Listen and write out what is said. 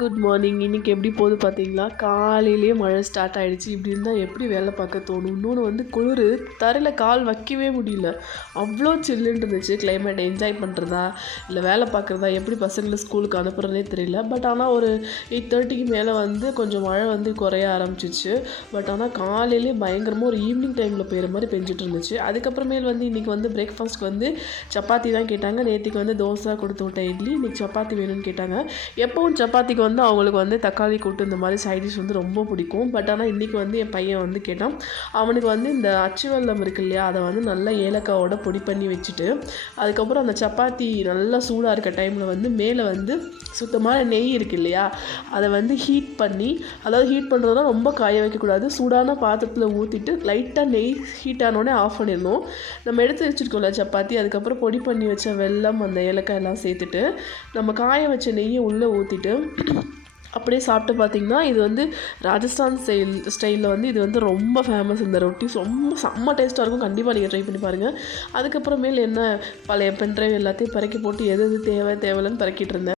Good morning இன்றைக்கி எப்படி போகுது பார்த்தீங்களா? காலையிலேயே மழை ஸ்டார்ட் ஆகிடுச்சு இப்படி இருந்தால் எப்படி வேலை பார்க்க தோணும்? இன்னொன்று வந்து குளிர் தரையில் கால் வைக்கவே முடியல. அவ்வளோ சில்லுன்னு இருந்துச்சு. கிளைமேட் என்ஜாய் பண்ணுறதா இல்லை வேலை பார்க்குறதா? எப்படி பசங்களை ஸ்கூலுக்கு அனுப்புகிறதே தெரியல. பட் ஆனால் ஒரு எயிட் தேர்ட்டிக்கு மேலே வந்து கொஞ்சம் மழை வந்து குறைய ஆரம்பிச்சிச்சு. பட் ஆனால் காலையிலேயே பயங்கரமாக ஒரு ஈவினிங் டைமில் பெய்கிற மாதிரி பெஞ்சிட்டு இருந்துச்சு. அதுக்கப்புறமேல் வந்து இன்றைக்கி வந்து பிரேக்ஃபாஸ்ட்க்கு வந்து சப்பாத்தி தான் கேட்டாங்க. நேற்றுக்கு வந்து தோசை கொடுத்து விட்டேன் இட்லி. இன்றைக்கி சப்பாத்தி வேணும்னு கேட்டாங்க. எப்போவும் சப்பாத்திக்கு வந்து அவங்களுக்கு வந்து தக்காளி கூட்டு இந்த மாதிரி சைட் டிஷ் வந்து ரொம்ப பிடிக்கும். பட் ஆனால் இன்றைக்கி வந்து என் பையன் வந்து கேட்டான். அவனுக்கு வந்து இந்த அச்சுவெல்லம் இருக்கு இல்லையா அதை வந்து நல்லா ஏலக்காவோட பொடி பண்ணி வச்சுட்டு அதுக்கப்புறம் அந்த சப்பாத்தி நல்லா சூடாக இருக்க டைமில் வந்து மேலே வந்து சுத்தமான நெய் இருக்கு இல்லையா அதை வந்து ஹீட் பண்ணி அதாவது ஹீட் பண்ணுறதுனா ரொம்ப காய வைக்கக்கூடாது சூடான பாத்திரத்தில் ஊற்றிட்டு லைட்டாக நெய் ஹீட் ஆனோடனே ஆஃப் பண்ணிடணும். நம்ம எடுத்து வச்சுருக்கோம்ல சப்பாத்தி அதுக்கப்புறம் பொடி பண்ணி வச்ச வெல்லம் அந்த ஏலக்காய் எல்லாம் சேர்த்துட்டு நம்ம காய வச்ச நெய்யை உள்ளே ஊற்றிட்டு அப்படியே சாப்பிட்டு பார்த்தீங்கன்னா இது வந்து ராஜஸ்தான் ஸ்டைல் ஸ்டைலில் வந்து இது வந்து ரொம்ப ஃபேமஸ் இந்த ரொட்டி. ரொம்ப செம்ம டேஸ்ட்டாக இருக்கும். கண்டிப்பாக நீங்கள் ட்ரை பண்ணி பாருங்கள் அதுக்கப்புறமேல் என்ன பழைய பென்ட்ரைவ் எல்லாத்தையும் பறக்கி போட்டு எது எது தேவை தேவையில்லைன்னு பறக்கிட்டு இருந்தேன்.